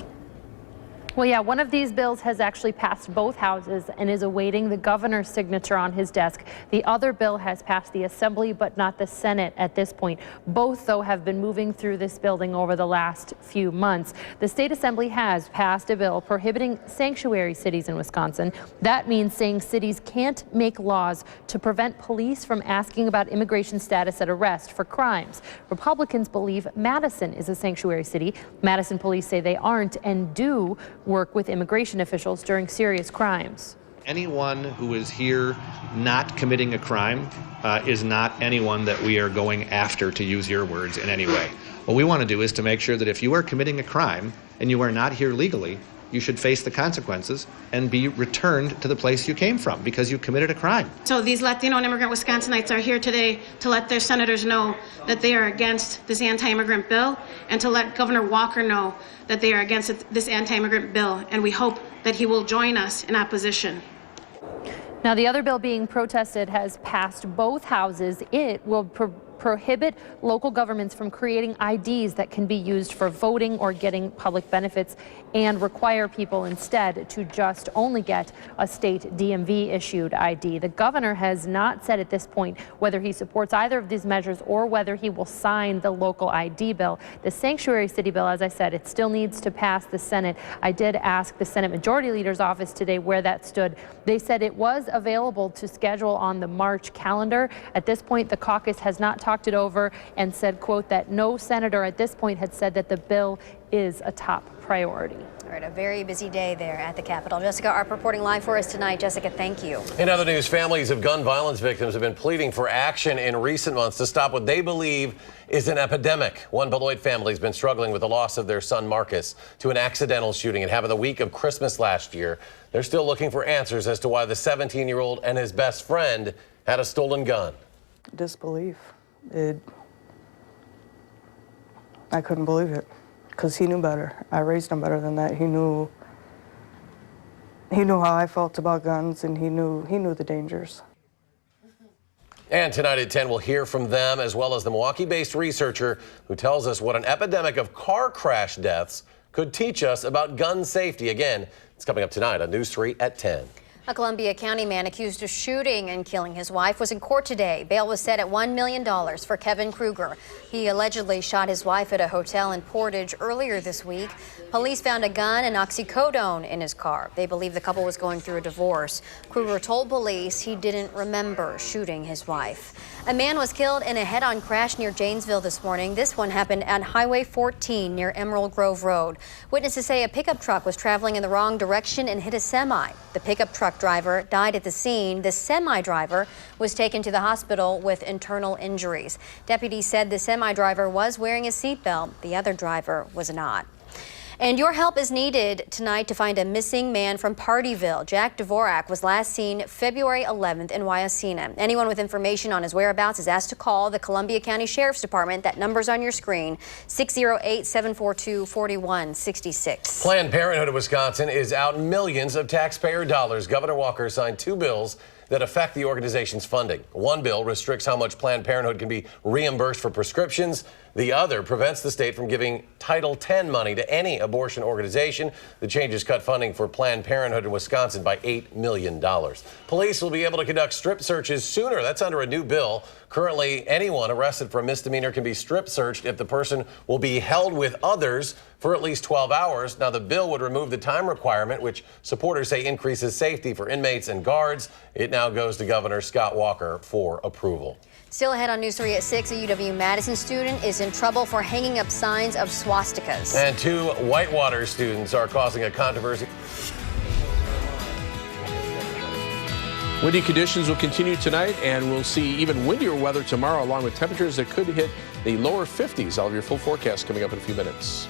Well, yeah, one of these bills has actually passed both houses and is awaiting the governor's signature on his desk. The other bill has passed the Assembly, but not the Senate at this point. Both, though, have been moving through this building over the last few months. The state assembly has passed a bill prohibiting sanctuary cities in Wisconsin. That means saying cities can't make laws to prevent police from asking about immigration status at arrest for crimes. Republicans believe Madison is a sanctuary city. Madison police say they aren't and do work with immigration officials during serious crimes. Anyone who is here not committing a crime is not anyone that we are going after, to use your words, in any way. What we want to do is to make sure that if you are committing a crime and you are not here legally, you should face the consequences and be returned to the place you came from because you committed a crime. So these Latino and immigrant Wisconsinites are here today to let their senators know that they are against this anti-immigrant bill and to let Governor Walker know that they are against this anti-immigrant bill, and we hope that he will join us in opposition. Now, the other bill being protested has passed both houses. It will prohibit local governments from creating IDs that can be used for voting or getting public benefits and require people instead to just only get a state DMV issued ID. The governor has not said at this point whether he supports either of these measures or whether he will sign the local ID bill. The sanctuary city bill, as I said, it still needs to pass the Senate. I did ask the Senate Majority Leader's office today where that stood. They said it was available to schedule on the March calendar. At this point, the caucus has not talked it over and said, quote, that no senator at this point had said that the bill is a top priority. All right, a very busy day there at the Capitol. Jessica Arp reporting live for us tonight. Jessica, thank you. In other news, families of gun violence victims have been pleading for action in recent months to stop what they believe is an epidemic. One Beloit family has been struggling with the loss of their son Marcus to an accidental shooting at half of the week of Christmas last year. They're still looking for answers as to why the 17-year-old and his best friend had a stolen gun. Disbelief. I couldn't believe it because he knew better. I raised him better than that. He knew how I felt about guns, and he knew the dangers. And tonight at 10, we'll hear from them as well as the Milwaukee-based researcher who tells us what an epidemic of car crash deaths could teach us about gun safety. Again, it's coming up tonight on News 3 at 10. A Columbia County man accused of shooting and killing his wife was in court today. Bail was set at $1 million for Kevin Kruger. He allegedly shot his wife at a hotel in Portage earlier this week. Police found a gun and oxycodone in his car. They believe the couple was going through a divorce. Kruger told police he didn't remember shooting his wife. A man was killed in a head-on crash near Janesville this morning. This one happened at Highway 14 near Emerald Grove Road. Witnesses say a pickup truck was traveling in the wrong direction and hit a semi. The pickup truck driver died at the scene. The semi driver was taken to the hospital with internal injuries. Deputies said the semi driver was wearing a seatbelt. The other driver was not. And your help is needed tonight to find a missing man from Partyville. Jack Dvorak was last seen February 11th in Wyocena. Anyone with information on his whereabouts is asked to call the Columbia County Sheriff's Department. That number's on your screen, 608-742-4166. Planned Parenthood of Wisconsin is out millions of taxpayer dollars. Governor Walker signed 2 bills that affect the organization's funding. One bill restricts how much Planned Parenthood can be reimbursed for prescriptions. The other prevents the state from giving Title X money to any abortion organization. The changes cut funding for Planned Parenthood in Wisconsin by $8 million. Police will be able to conduct strip searches sooner. That's under a new bill. Currently, anyone arrested for a misdemeanor can be strip searched if the person will be held with others for at least 12 hours. Now, the bill would remove the time requirement, which supporters say increases safety for inmates and guards. It now goes to Governor Scott Walker for approval. Still ahead on News 3 at 6, a UW-Madison student is in trouble for hanging up signs of swastikas. And 2 Whitewater students are causing a controversy. Windy conditions will continue tonight, and we'll see even windier weather tomorrow, along with temperatures that could hit the lower 50s. I'll have your full forecast coming up in a few minutes.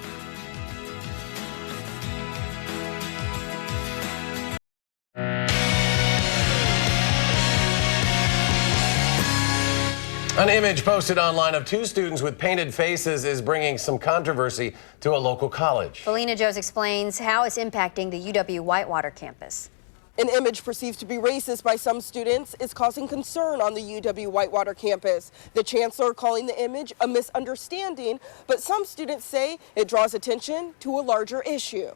An image posted online of 2 students with painted faces is bringing some controversy to a local college. Felina Joes explains how it's impacting the UW-Whitewater campus. An image perceived to be racist by some students is causing concern on the UW-Whitewater campus. The chancellor calling the image a misunderstanding, but some students say it draws attention to a larger issue.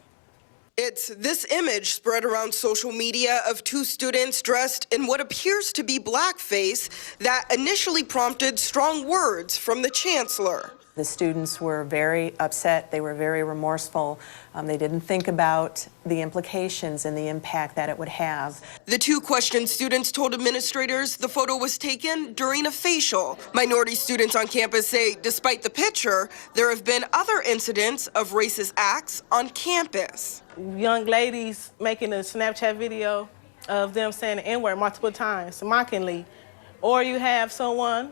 It's this image spread around social media of two students dressed in what appears to be blackface that initially prompted strong words from the chancellor. The students were very upset. They were very remorseful. They didn't think about the implications and the impact that it would have. The two questioned students told administrators the photo was taken during a facial. Minority students on campus say, despite the picture, there have been other incidents of racist acts on campus. Young ladies making a Snapchat video of them saying the N-word multiple times, mockingly. Or you have someone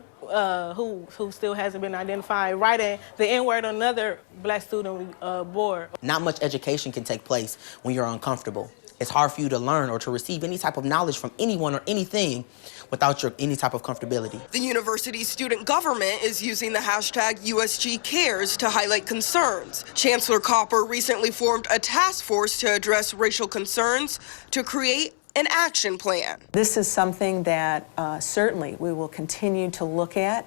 who still hasn't been identified writing the N-word on another black student board. Not much education can take place when you're uncomfortable. It's hard for you to learn or to receive any type of knowledge from anyone or anything without any type of comfortability. The university's student government is using the hashtag USG Cares to highlight concerns. Chancellor Copper recently formed a task force to address racial concerns to create an action plan. This is something that certainly we will continue to look at,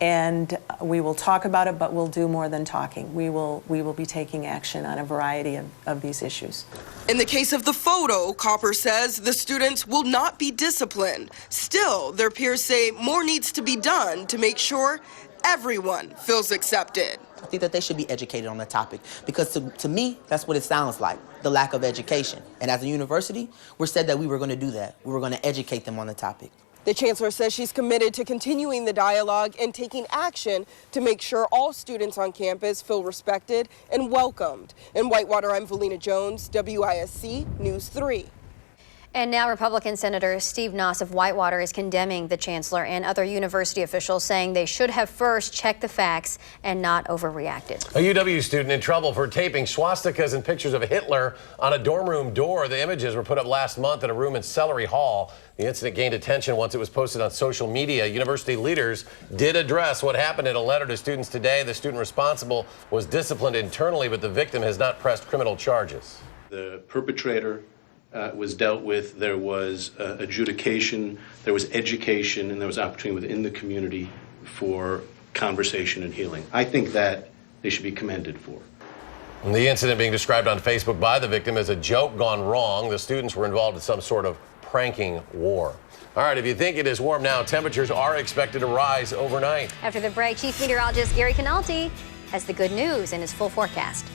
and we will talk about it, but we'll do more than talking. We will be taking action on a variety of these issues. In the case of the photo, Copper says the students will not be disciplined. Still, their peers say more needs to be done to make sure everyone feels accepted. I think that they should be educated on the topic because to me, that's what it sounds like, the lack of education. And as a university, we said that we were going to do that. We were going to educate them on the topic. The chancellor says she's committed to continuing the dialogue and taking action to make sure all students on campus feel respected and welcomed. In Whitewater, I'm Valina Jones, WISC News 3. And now Republican Senator Steve Noss of Whitewater is condemning the chancellor and other university officials, saying they should have first checked the facts and not overreacted. A UW student in trouble for taping swastikas and pictures of Hitler on a dorm room door. The images were put up last month in a room in Celery Hall. The incident gained attention once it was posted on social media. University leaders did address what happened in a letter to students today. The student responsible was disciplined internally, but the victim has not pressed criminal charges. The perpetrator was dealt with. There was adjudication, there was education, and there was opportunity within the community for conversation and healing. I think that they should be commended for. The incident being described on Facebook by the victim as a joke gone wrong. The students were involved in some sort of pranking war. All right, if you think it is warm now, temperatures are expected to rise overnight. After the break, Chief Meteorologist Gary Canalti has the good news in his full forecast.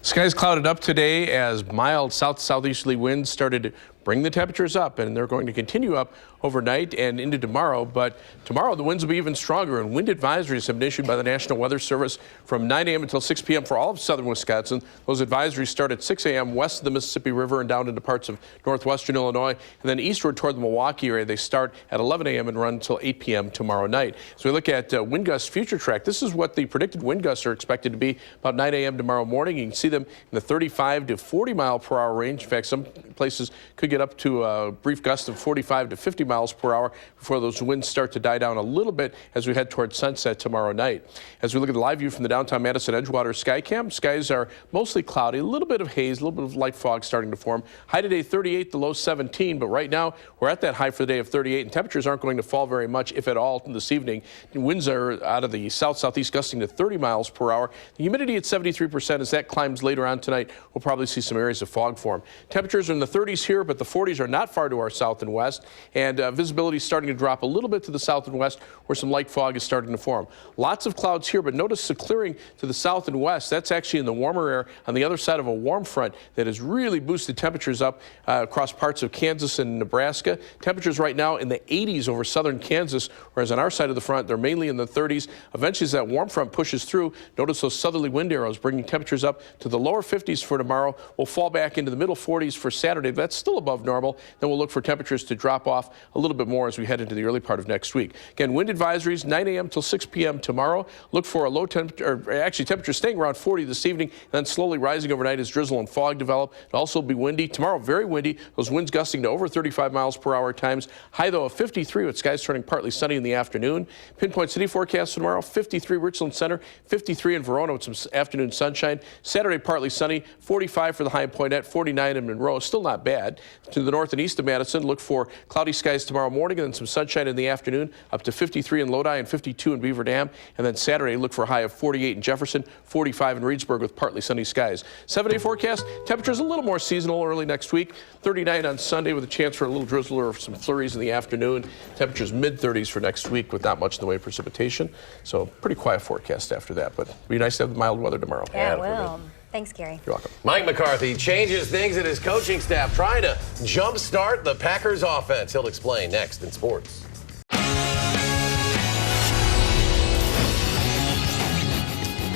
Skies clouded up today as mild southeasterly winds started to bring the temperatures up, and they're going to continue up overnight and into tomorrow. But tomorrow the winds will be even stronger, and wind advisories have been issued by the National Weather Service from 9 a.m. until 6 p.m. for all of southern Wisconsin. Those advisories start at 6 a.m. west of the Mississippi River and down into parts of northwestern Illinois, and then eastward toward the Milwaukee area. They start at 11 a.m. and run until 8 p.m. tomorrow night. So we look at wind gust future track. This is what the predicted wind gusts are expected to be about 9 a.m. tomorrow morning. You can see them in the 35 to 40 mile per hour range. In fact, some places could get up to a brief gust of 45 to 50 miles per hour before those winds start to die down a little bit as we head towards sunset tomorrow night. As we look at the live view from the downtown Madison Edgewater Skycam, skies are mostly cloudy, a little bit of haze, a little bit of light fog starting to form. High today 38, the low 17, but right now we're at that high for the day of 38, and temperatures aren't going to fall very much, if at all, this evening. Winds are out of the south-southeast gusting to 30 miles per hour. The humidity at 73%. As that climbs later on tonight, we'll probably see some areas of fog form. Temperatures are in the 30s here, but the 40s are not far to our south and west, and visibility is starting to drop a little bit to the south and west where some light fog is starting to form. Lots of clouds here, but notice the clearing to the south and west. That's actually in the warmer air on the other side of a warm front that has really boosted temperatures up across parts of Kansas and Nebraska. Temperatures right now in the 80s over southern Kansas, whereas on our side of the front, they're mainly in the 30s. Eventually, as that warm front pushes through, notice those southerly wind arrows bringing temperatures up to the lower 50s for tomorrow. We'll fall back into the middle 40s for Saturday. That's still above normal. Then we'll look for temperatures to drop off a little bit more as we head into the early part of next week. Again, wind advisories 9 a.m. till 6 p.m. tomorrow. Look for a low temperature, or actually temperatures staying around 40 this evening, and then slowly rising overnight as drizzle and fog develop. It'll also be windy. Tomorrow, very windy. Those winds gusting to over 35 miles per hour at times. High, though, of 53 with skies turning partly sunny in the afternoon. Pinpoint city forecast for tomorrow, 53 Richland Center, 53 in Verona with some afternoon sunshine. Saturday, partly sunny, 45 for the high in Poinette, 49 in Monroe. Still not bad. To the north and east of Madison, look for cloudy skies tomorrow morning and then some sunshine in the afternoon, up to 53 in Lodi and 52 in Beaver Dam. And then Saturday, look for a high of 48 in Jefferson, 45 in Reedsburg with partly sunny skies. 7-day forecast, temperatures a little more seasonal early next week. 39 on Sunday with a chance for a little drizzle or some flurries in the afternoon. Temperatures mid-30s for next week with not much in the way of precipitation. So pretty quiet forecast after that, but it'll be nice to have the mild weather tomorrow. Yeah, it will. Thanks, Gary. You're welcome. Mike McCarthy changes things at his coaching staff, trying to jumpstart the Packers offense. He'll explain next in sports.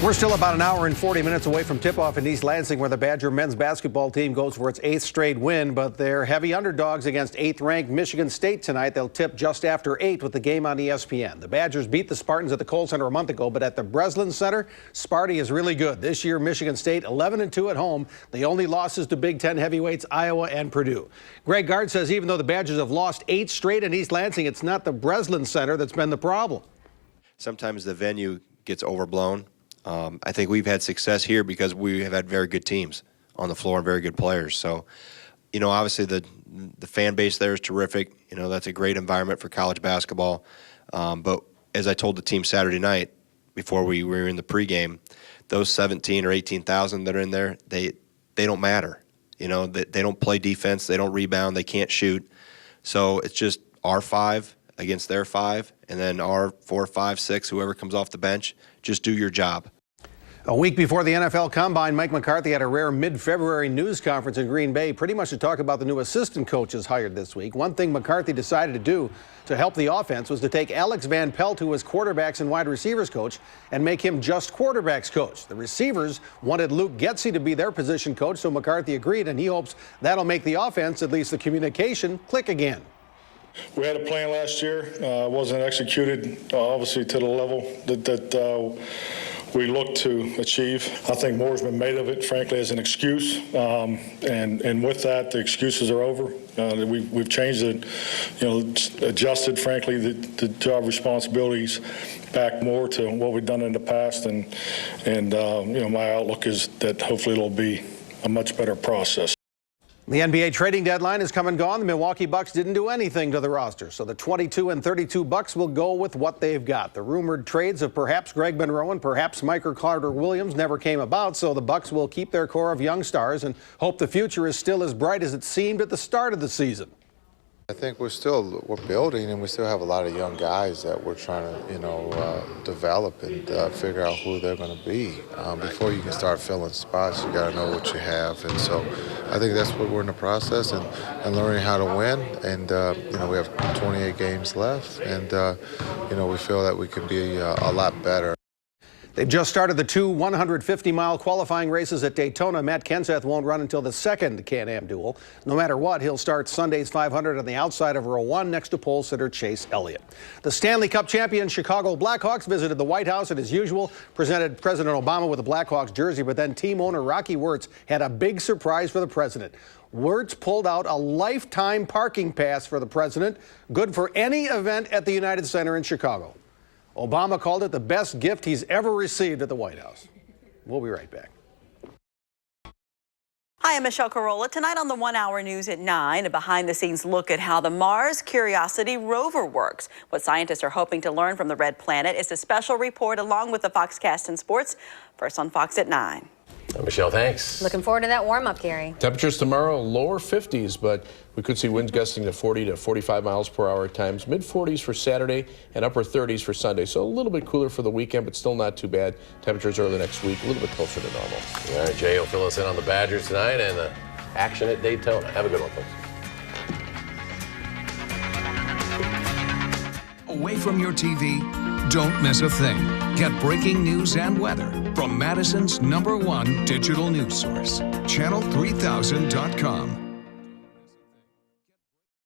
We're still about an hour and 40 minutes away from tip-off in East Lansing, where the Badger men's basketball team goes for its 8th straight win, but they're heavy underdogs against 8th-ranked Michigan State tonight. They'll tip just after 8 with the game on ESPN. The Badgers beat the Spartans at the Kohl Center a month ago, but at the Breslin Center, Sparty is really good. This year, Michigan State 11-2 at home. The only losses to Big Ten heavyweights, Iowa and Purdue. Greg Gard says even though the Badgers have lost 8 straight in East Lansing, it's not the Breslin Center that's been the problem. Sometimes the venue gets overblown. I think we've had success here because we have had very good teams on the floor and very good players. So, you know, obviously the fan base there is terrific. You know, that's a great environment for college basketball. But as I told the team Saturday night before we were in the pregame, those 17 or 18,000 that are in there, they don't matter. You know, they don't play defense, they don't rebound, they can't shoot. So it's just our 5 against their 5, and then our 4, 5, 6, whoever comes off the bench. Just do your job. A week before the NFL Combine, Mike McCarthy had a rare mid-February news conference in Green Bay, pretty much to talk about the new assistant coaches hired this week. One thing McCarthy decided to do to help the offense was to take Alex Van Pelt, who was quarterbacks and wide receivers coach, and make him just quarterbacks coach. The receivers wanted Luke Getsy to be their position coach, so McCarthy agreed, and he hopes that'll make the offense, at least the communication, click again. We had a plan last year. Wasn't executed, obviously, to the level that we look to achieve. I think more's been made of it, frankly, as an excuse. And with that, the excuses are over. We've changed it, you know, adjusted, frankly, the job responsibilities back more to what we've done in the past. And you know, my outlook is that hopefully it'll be a much better process. The NBA trading deadline has come and gone. The Milwaukee Bucks didn't do anything to the roster, so the 22 and 32 Bucks will go with what they've got. The rumored trades of perhaps Greg Monroe and perhaps Michael Carter-Williams never came about, so the Bucks will keep their core of young stars and hope the future is still as bright as it seemed at the start of the season. I think we're building, and we still have a lot of young guys that we're trying to, you know, develop and figure out who they're going to be. Before you can start filling spots, you got to know what you have, and so I think that's what we're in the process and learning how to win. And you know, we have 28 games left, and you know, we feel that we can be a lot better. They've just started the 2 150-mile qualifying races at Daytona. Matt Kenseth won't run until the second Can-Am duel. No matter what, he'll start Sunday's 500 on the outside of row 1 next to pole sitter Chase Elliott. The Stanley Cup champion Chicago Blackhawks visited the White House and, as usual, presented President Obama with a Blackhawks jersey, but then team owner Rocky Wirtz had a big surprise for the president. Wirtz pulled out a lifetime parking pass for the president, good for any event at the United Center in Chicago. Obama called it the best gift he's ever received at the White House. We'll be right back. Hi, I'm Michelle Carolla. Tonight on the 1 Hour News at 9, a behind-the-scenes look at how the Mars Curiosity rover works. What scientists are hoping to learn from the red planet is a special report along with the Foxcast and Sports. First on Fox at 9. Michelle, thanks. Looking forward to that warm-up, Gary. Temperatures tomorrow, lower 50s, but we could see winds gusting to 40 to 45 miles per hour at times. Mid-40s for Saturday and upper 30s for Sunday. So a little bit cooler for the weekend, but still not too bad. Temperatures early next week, a little bit closer to normal. All right, Jay will fill us in on the Badgers tonight and the action at Daytona. Have a good one, folks. Away from your TV, don't miss a thing. Get breaking news and weather from Madison's #1 digital news source, channel3000.com.